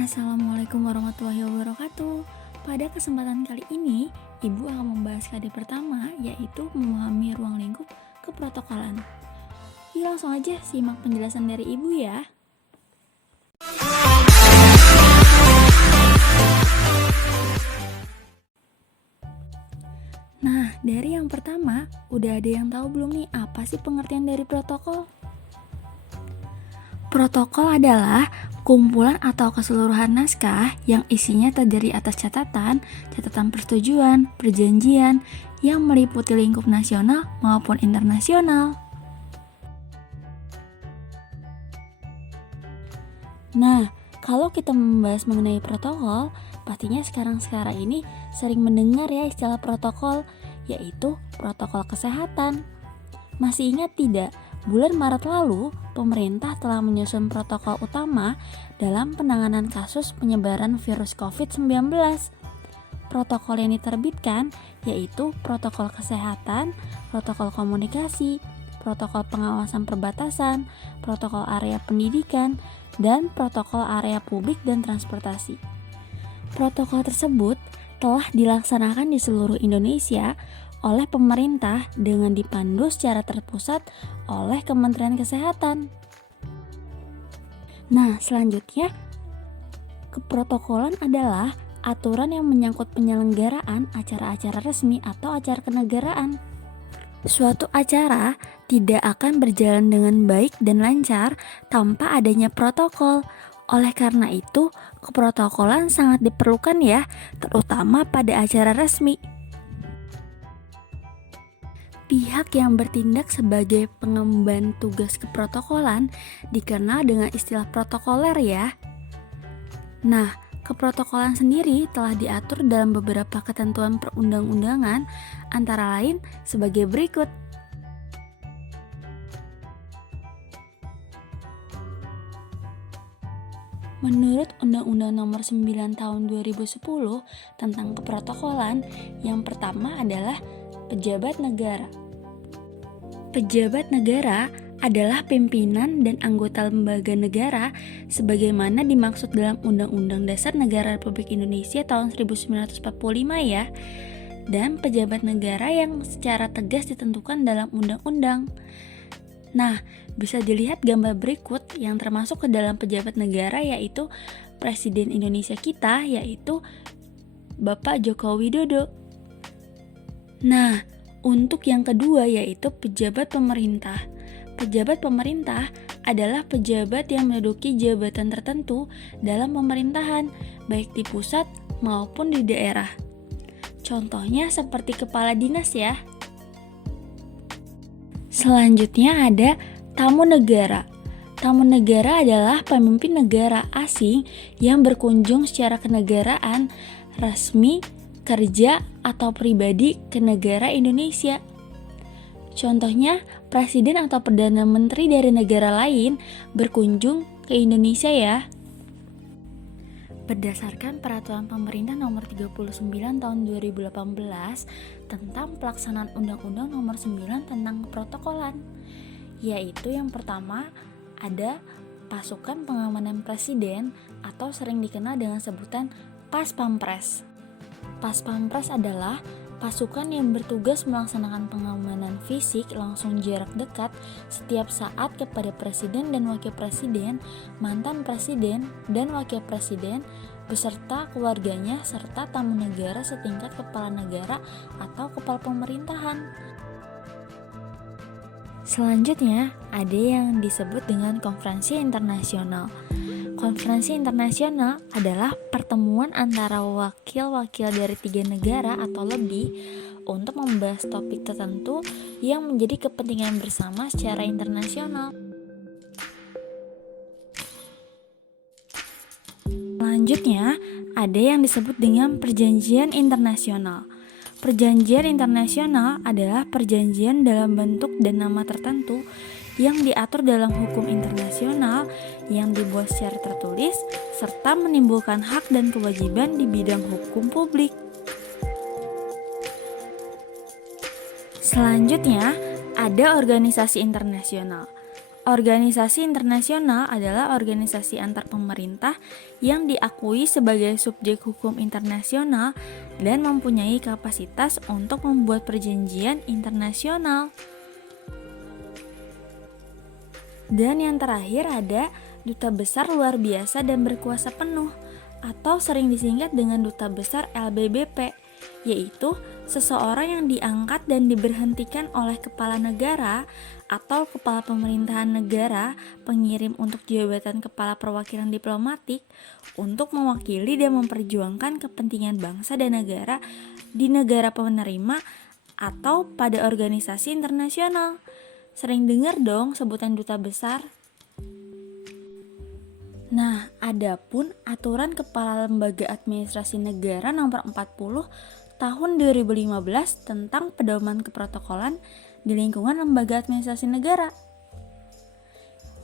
Assalamualaikum warahmatullahi wabarakatuh. Pada kesempatan kali ini, Ibu akan membahas KD pertama, yaitu memahami ruang lingkup keprotokolan. Yuk langsung aja simak penjelasan dari Ibu ya. Nah, dari yang pertama, udah ada yang tahu belum nih apa sih pengertian dari protokol? Protokol adalah kumpulan atau keseluruhan naskah yang isinya terdiri atas catatan persetujuan, perjanjian yang meliputi lingkup nasional maupun internasional. Nah, kalau kita membahas mengenai protokol, pastinya sekarang ini sering mendengar ya istilah protokol, yaitu protokol kesehatan. Masih ingat tidak? Bulan Maret lalu, pemerintah telah menyusun protokol utama dalam penanganan kasus penyebaran virus COVID-19. Protokol yang diterbitkan yaitu protokol kesehatan, protokol komunikasi, protokol pengawasan perbatasan, protokol area pendidikan, dan protokol area publik dan transportasi. Protokol tersebut telah dilaksanakan di seluruh Indonesia oleh pemerintah dengan dipandu secara terpusat oleh Kementerian Kesehatan. Nah, selanjutnya, keprotokolan adalah aturan yang menyangkut penyelenggaraan acara-acara resmi atau acara kenegaraan. Suatu acara tidak akan berjalan dengan baik dan lancar tanpa adanya protokol. Oleh karena itu, keprotokolan sangat diperlukan ya, terutama pada acara resmi. Pihak yang bertindak sebagai pengemban tugas keprotokolan dikenal dengan istilah protokoler ya. Nah, keprotokolan sendiri telah diatur dalam beberapa ketentuan perundang-undangan, antara lain sebagai berikut. Menurut Undang-Undang Nomor 9 Tahun 2010 tentang keprotokolan, yang pertama adalah pejabat negara. Pejabat negara adalah pimpinan dan anggota lembaga negara sebagaimana dimaksud dalam Undang-Undang Dasar Negara Republik Indonesia tahun 1945 ya, dan pejabat negara yang secara tegas ditentukan dalam undang-undang. Nah, bisa dilihat gambar berikut yang termasuk ke dalam pejabat negara, yaitu Presiden Indonesia kita, yaitu Bapak Joko Widodo. Nah, untuk yang kedua yaitu pejabat pemerintah. Pejabat pemerintah adalah pejabat yang menduduki jabatan tertentu dalam pemerintahan, baik di pusat maupun di daerah. Contohnya seperti kepala dinas ya. Selanjutnya ada tamu negara. Tamu negara adalah pemimpin negara asing yang berkunjung secara kenegaraan, resmi, kerja, atau pribadi ke negara Indonesia. Contohnya, presiden atau perdana menteri dari negara lain berkunjung ke Indonesia ya. Berdasarkan peraturan pemerintah nomor 39 tahun 2018 tentang pelaksanaan Undang-Undang nomor 9 tentang protokolan, yaitu yang pertama ada pasukan pengamanan presiden atau sering dikenal dengan sebutan Pas Pampres. Pas Pampres adalah pasukan yang bertugas melaksanakan pengamanan fisik langsung jarak dekat setiap saat kepada presiden dan wakil presiden, mantan presiden dan wakil presiden, beserta keluarganya serta tamu negara setingkat kepala negara atau kepala pemerintahan. Selanjutnya, ada yang disebut dengan konferensi internasional. Konferensi internasional adalah pertemuan antara wakil-wakil dari 3 negara atau lebih untuk membahas topik tertentu yang menjadi kepentingan bersama secara internasional. Selanjutnya, ada yang disebut dengan perjanjian internasional. Perjanjian internasional adalah perjanjian dalam bentuk dan nama tertentu yang diatur dalam hukum internasional yang dibuat secara tertulis serta menimbulkan hak dan kewajiban di bidang hukum publik. Selanjutnya, ada organisasi internasional. Organisasi internasional adalah organisasi antar pemerintah yang diakui sebagai subjek hukum internasional dan mempunyai kapasitas untuk membuat perjanjian internasional. Dan yang terakhir ada duta besar luar biasa dan berkuasa penuh, atau sering disingkat dengan duta besar LBBP, yaitu seseorang yang diangkat dan diberhentikan oleh kepala negara atau kepala pemerintahan negara pengirim untuk jabatan kepala perwakilan diplomatik untuk mewakili dan memperjuangkan kepentingan bangsa dan negara di negara penerima atau pada organisasi internasional. Sering dengar dong sebutan duta besar? Nah, adapun aturan Kepala Lembaga Administrasi Negara nomor 40 tahun 2015 tentang pedoman keprotokolan di lingkungan lembaga administrasi negara.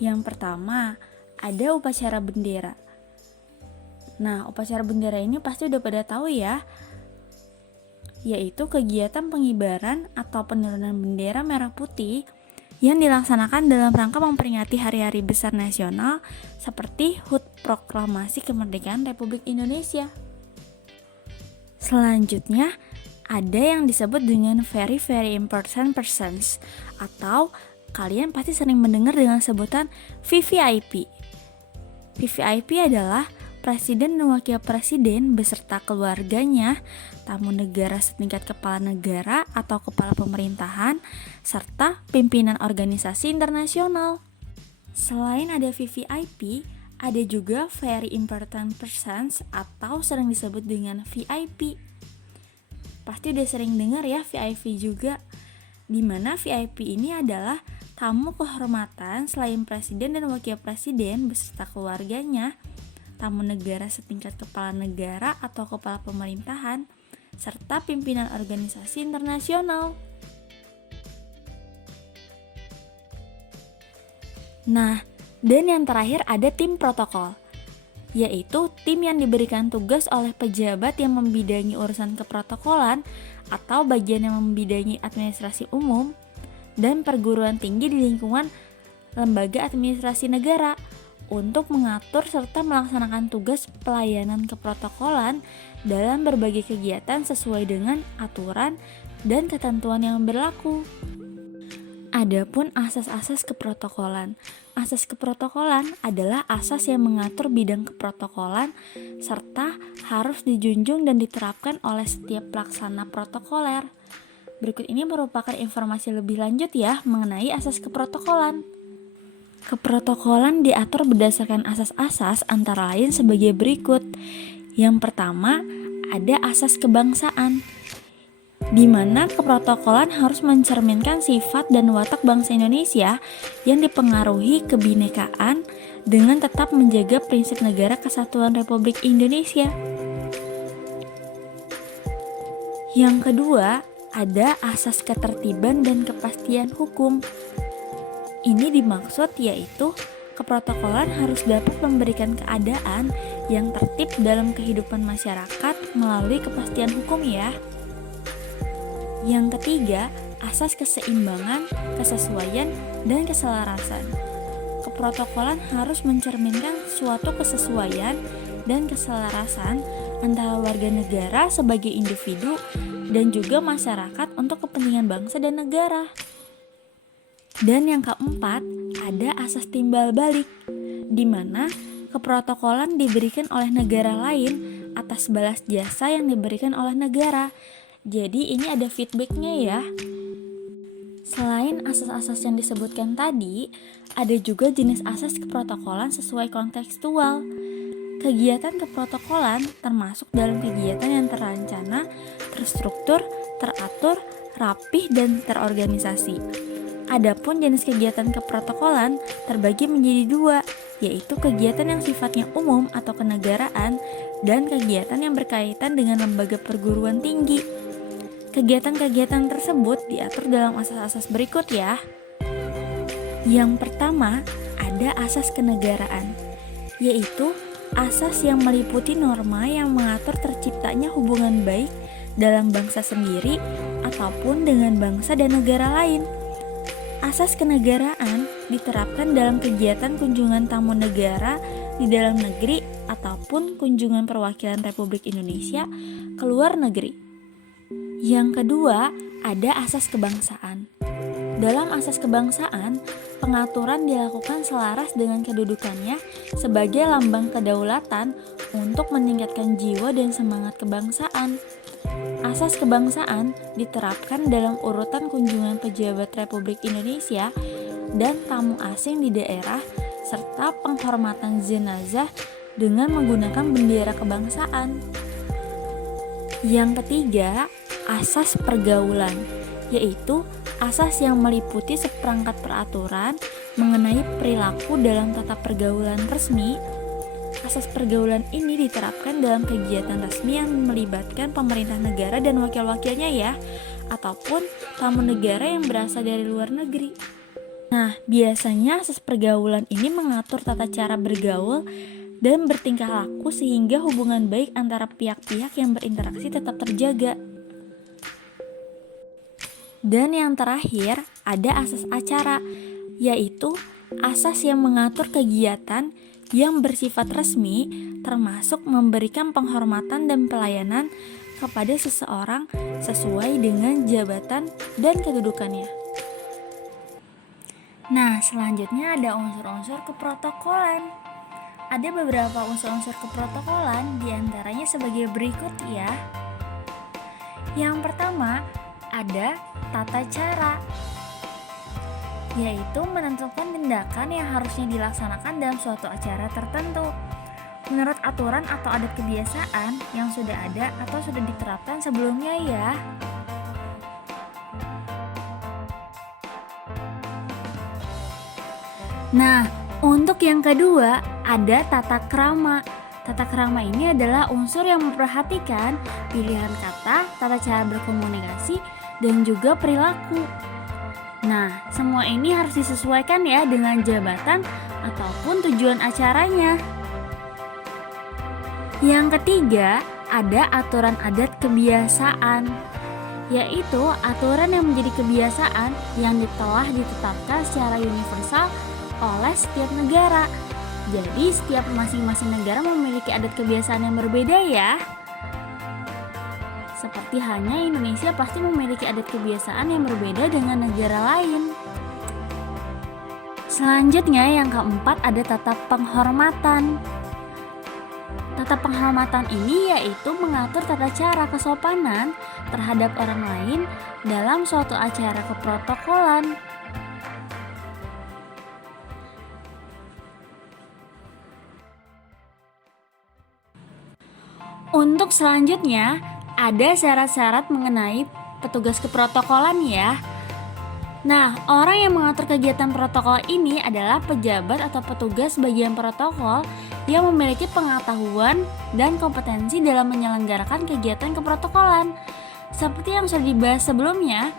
Yang pertama, ada upacara bendera. Nah, upacara bendera ini pasti udah pada tahu ya, yaitu kegiatan pengibaran atau penurunan bendera merah putih yang dilaksanakan dalam rangka memperingati hari-hari besar nasional seperti HUT Proklamasi Kemerdekaan Republik Indonesia. Selanjutnya, ada yang disebut dengan very important persons, atau kalian pasti sering mendengar dengan sebutan VVIP. VVIP adalah Presiden dan Wakil Presiden beserta keluarganya, tamu negara setingkat kepala negara atau kepala pemerintahan, serta pimpinan organisasi internasional. Selain ada VVIP, ada juga very important persons atau sering disebut dengan VIP. Pasti udah sering dengar ya VIP juga, dimana VIP ini adalah tamu kehormatan selain presiden dan wakil presiden beserta keluarganya, tamu negara setingkat kepala negara atau kepala pemerintahan, serta pimpinan organisasi internasional. Nah, dan yang terakhir ada tim protokol, yaitu tim yang diberikan tugas oleh pejabat yang membidangi urusan keprotokolan atau bagian yang membidangi administrasi umum dan perguruan tinggi di lingkungan lembaga administrasi negara untuk mengatur serta melaksanakan tugas pelayanan keprotokolan dalam berbagai kegiatan sesuai dengan aturan dan ketentuan yang berlaku. Adapun asas-asas keprotokolan. Asas keprotokolan adalah asas yang mengatur bidang keprotokolan serta harus dijunjung dan diterapkan oleh setiap pelaksana protokoler. Berikut ini merupakan informasi lebih lanjut ya mengenai asas keprotokolan. Keprotokolan diatur berdasarkan asas-asas antara lain sebagai berikut. Yang pertama, ada asas kebangsaan, di mana keprotokolan harus mencerminkan sifat dan watak bangsa Indonesia yang dipengaruhi kebinekaan dengan tetap menjaga prinsip negara kesatuan Republik Indonesia. Yang kedua, ada asas ketertiban dan kepastian hukum. Ini dimaksud yaitu keprotokolan harus dapat memberikan keadaan yang tertib dalam kehidupan masyarakat melalui kepastian hukum ya. Yang ketiga, asas keseimbangan, kesesuaian, dan keselarasan. Keprotokolan harus mencerminkan suatu kesesuaian dan keselarasan antara warga negara sebagai individu dan juga masyarakat untuk kepentingan bangsa dan negara. Dan yang keempat, ada asas timbal balik, di mana keprotokolan diberikan oleh negara lain atas balas jasa yang diberikan oleh negara. Jadi ini ada feedbacknya ya. Selain asas-asas yang disebutkan tadi, ada juga jenis asas keprotokolan sesuai kontekstual. Kegiatan keprotokolan termasuk dalam kegiatan yang terancana, terstruktur, teratur, rapih, dan terorganisasi. Adapun jenis kegiatan keprotokolan terbagi menjadi dua, yaitu kegiatan yang sifatnya umum atau kenegaraan dan kegiatan yang berkaitan dengan lembaga perguruan tinggi. Kegiatan-kegiatan tersebut diatur dalam asas-asas berikut ya. Yang pertama, ada asas kenegaraan, yaitu asas yang meliputi norma yang mengatur terciptanya hubungan baik dalam bangsa sendiri ataupun dengan bangsa dan negara lain. Asas kenegaraan diterapkan dalam kegiatan kunjungan tamu negara di dalam negeri ataupun kunjungan perwakilan Republik Indonesia ke luar negeri. Yang kedua, ada asas kebangsaan. Dalam asas kebangsaan, pengaturan dilakukan selaras dengan kedudukannya sebagai lambang kedaulatan untuk meningkatkan jiwa dan semangat kebangsaan. Asas kebangsaan diterapkan dalam urutan kunjungan pejabat Republik Indonesia dan tamu asing di daerah serta penghormatan jenazah dengan menggunakan bendera kebangsaan. Yang ketiga, asas pergaulan, yaitu asas yang meliputi seperangkat peraturan mengenai perilaku dalam tata pergaulan resmi. Asas pergaulan ini diterapkan dalam kegiatan resmi yang melibatkan pemerintah negara dan wakil-wakilnya ya, ataupun tamu negara yang berasal dari luar negeri. Nah, biasanya asas pergaulan ini mengatur tata cara bergaul dan bertingkah laku sehingga hubungan baik antara pihak-pihak yang berinteraksi tetap terjaga. Dan yang terakhir, ada asas acara, yaitu asas yang mengatur kegiatan yang bersifat resmi, termasuk memberikan penghormatan dan pelayanan kepada seseorang sesuai dengan jabatan dan kedudukannya. Nah, selanjutnya ada unsur-unsur keprotokolan. Ada beberapa unsur-unsur keprotokolan, diantaranya sebagai berikut ya. Yang pertama, ada tata cara, yaitu menentukan tindakan yang harusnya dilaksanakan dalam suatu acara tertentu menurut aturan atau adat kebiasaan yang sudah ada atau sudah diterapkan sebelumnya ya. Nah, untuk yang kedua ada tata krama. Tata krama ini adalah unsur yang memperhatikan pilihan kata, tata cara berkomunikasi, dan juga perilaku. Nah, semua ini harus disesuaikan ya dengan jabatan ataupun tujuan acaranya. Yang ketiga, ada aturan adat kebiasaan, yaitu aturan yang menjadi kebiasaan yang telah ditetapkan secara universal oleh setiap negara. Jadi, setiap masing-masing negara memiliki adat kebiasaan yang berbeda ya. Seperti hanya Indonesia pasti memiliki adat kebiasaan yang berbeda dengan negara lain. Selanjutnya yang keempat ada tata penghormatan. Tata penghormatan ini yaitu mengatur tata cara kesopanan terhadap orang lain dalam suatu acara keprotokolan. Untuk selanjutnya ada syarat-syarat mengenai petugas keprotokolan ya. Nah, orang yang mengatur kegiatan protokol ini adalah pejabat atau petugas bagian protokol yang memiliki pengetahuan dan kompetensi dalam menyelenggarakan kegiatan keprotokolan. Seperti yang sudah dibahas sebelumnya,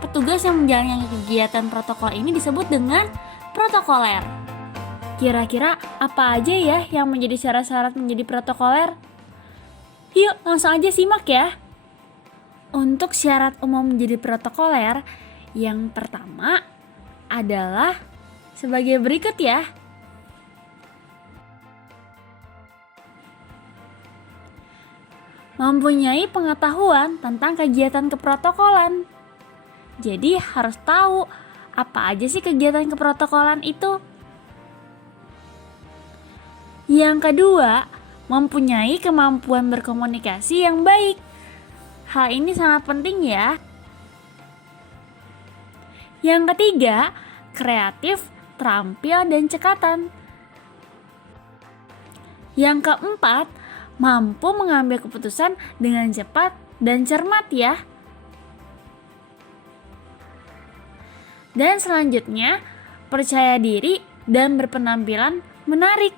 petugas yang menjalankan kegiatan protokol ini disebut dengan protokoler. Kira-kira apa aja ya yang menjadi syarat-syarat menjadi protokoler? Yuk, langsung aja simak ya. Untuk syarat umum menjadi protokoler, yang pertama adalah sebagai berikut ya. Mempunyai pengetahuan tentang kegiatan keprotokolan. Jadi harus tahu apa aja sih kegiatan keprotokolan itu. Yang kedua, mempunyai kemampuan berkomunikasi yang baik. Hal ini sangat penting ya. Yang ketiga, kreatif, terampil, dan cekatan. Yang keempat, mampu mengambil keputusan dengan cepat dan cermat ya. Dan selanjutnya, percaya diri dan berpenampilan menarik.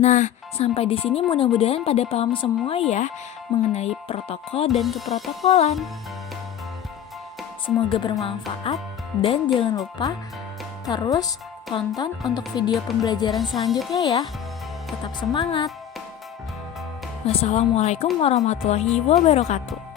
Nah, sampai di sini mudah-mudahan pada paham semua ya mengenai protokol dan keprotokolan. Semoga bermanfaat dan jangan lupa terus tonton untuk video pembelajaran selanjutnya ya. Tetap semangat. Wassalamualaikum warahmatullahi wabarakatuh.